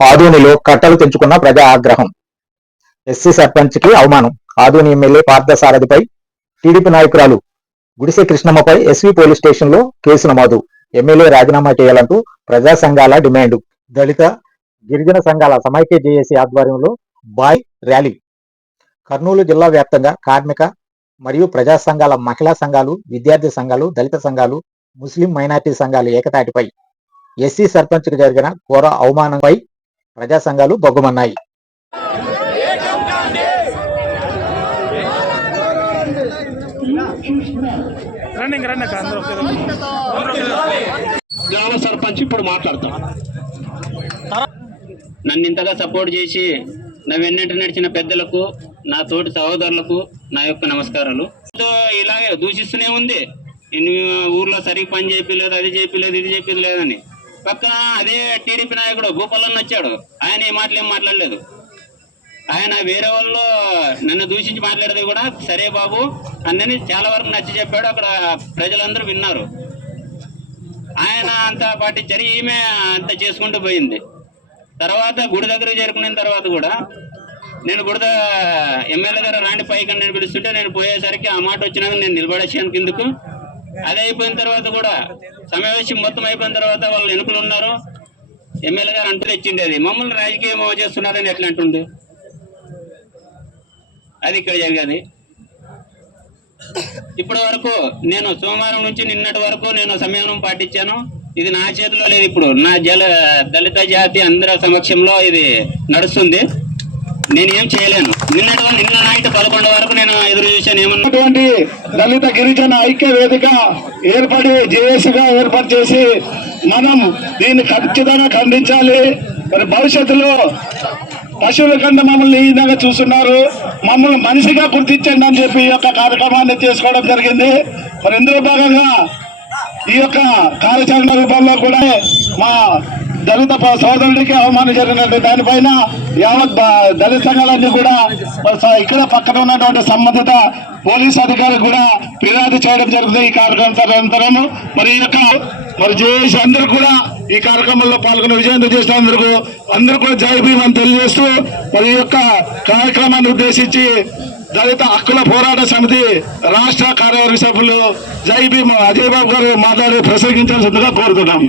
ఆదోనిలో కట్టలు తెంచుకున్న ప్రజా ఆగ్రహం. ఎస్సీ సర్పంచ్కి అవమానం. ఆదోని ఎమ్మెల్యే పార్థసారథిపై టీడీపీ నాయకురాలు గుడిసె కృష్ణమ్మపై ఎస్వీ పోలీస్ స్టేషన్లో కేసు నమోదు. ఎమ్మెల్యే రాజీనామా చేయాలంటూ ప్రజా సంఘాల డిమాండ్. దళిత గిరిజన సంఘాల సమైక్య జేఏసీ ఆధ్వర్యంలో బాయ్ ర్యాలీ. కర్నూలు జిల్లా వ్యాప్తంగా కార్మిక మరియు ప్రజా సంఘాల మహిళా సంఘాలు విద్యార్థి సంఘాలు దళిత సంఘాలు ముస్లిం మైనార్టీ సంఘాలు ఏకతాటిపై ఎస్సీ సర్పంచ్కు జరిగిన ఘోర అవమానంపై ప్రజా సంఘాలు బొగ్గమన్నాయి. గ్రామ సర్పంచ్ ఇప్పుడు మాట్లాడతాం నన్ను ఇంతగా సపోర్ట్ చేసి నా వెన్నెంట నడిచిన పెద్దలకు నా తోటి సహోదరులకు నా యొక్క నమస్కారాలు. ఇలాగే దూషిస్తూనే ఉంది. ఊర్లో సరిగ్గా పని చేయలేదు అది చేయలేదు ఇది చేయలేదని పక్కన అదే టీడీపీ నాయకుడు భూపాలన్న వచ్చాడు ఆయన ఏ మాటలు ఏం మాట్లాడలేదు. ఆయన వేరే వాళ్ళు నన్ను దూషించి మాట్లాడేది కూడా సరే బాబు అన్నని చాలా వరకు నచ్చి చెప్పాడు. అక్కడ ప్రజలందరూ విన్నారు. ఆయన అంత పాటించారు ఈమె అంత చేసుకుంటూ పోయింది. తర్వాత గుడి దగ్గర చేరుకున్న తర్వాత కూడా నేను గుడి ఎమ్మెల్యే దగ్గర రాండి పైకి నేను పిలుస్తుంటే నేను పోయేసరికి ఆ మాట వచ్చినాక నేను నిలబడేసాను కిందకు. అది అయిపోయిన తర్వాత కూడా సమావేశం మొత్తం అయిపోయిన తర్వాత వాళ్ళు ఎన్నికలు ఉన్నారు. ఎమ్మెల్యే గారు అంటూ తెచ్చింది అది. మమ్మల్ని రాజకీయం చేస్తున్నారని ఎట్లా అంటుంది అది ఇక్కడ జరిగేది ఇప్పటి వరకు నేను సోమవారం నుంచి నిన్నటి వరకు నేను సంయమనం పాటించాను. ఇది నా చేతిలో లేదు ఇప్పుడు. నా జల దళిత జాతి అందరి సమక్షంలో ఇది నడుస్తుంది. నేను ఏం చేయలేను. నిన్నటి నిన్న నైట్ పదకొండు వరకు నేను ఎదురు చూశాను. ఏమన్నటువంటి దళిత గిరిజన ఐక్య వేదిక ఏర్పడి జేఏసీగా ఏర్పాటు చేసి మనం దీన్ని ఖచ్చితంగా ఖండించాలి. మరి భవిష్యత్తులో పశువుల కంటే మమ్మల్ని ఈ విధంగా చూస్తున్నారు. మమ్మల్ని మనిషిగా గుర్తించండి అని చెప్పి ఈ యొక్క కార్యక్రమాన్ని చేసుకోవడం జరిగింది. మరి ఇందులో భాగంగా ఈ యొక్క కార్యాచరణ రూపంలో కూడా మా దళిత సోదరుడికి అవమానం జరిగినట్టు. దానిపైన యావత్ దళిత సంఘాలన్నీ కూడా ఇక్కడ పక్కన ఉన్నటువంటి సంబంధిత పోలీస్ అధికారులు కూడా ఫిర్యాదు చేయడం జరుగుతుంది ఈ కార్యక్రమం మరి ఈ యొక్క మరి జేఏసీ అందరూ కూడా ఈ కార్యక్రమంలో పాల్గొన్న విజయంతో చేసిన చేసినందుకు అందరూ కూడా జై భీమ్ అని తెలియజేస్తూ మరి ఈ యొక్క కార్యక్రమాన్ని ఉద్దేశించి దళిత హక్కుల పోరాట సమితి రాష్ట్ర కార్యవర్గ సభ్యులు జై భీమ్ అజయ్ బాబు గారు మాట్లాడి ప్రసంగించాల్సిందిగా కోరుతున్నాం.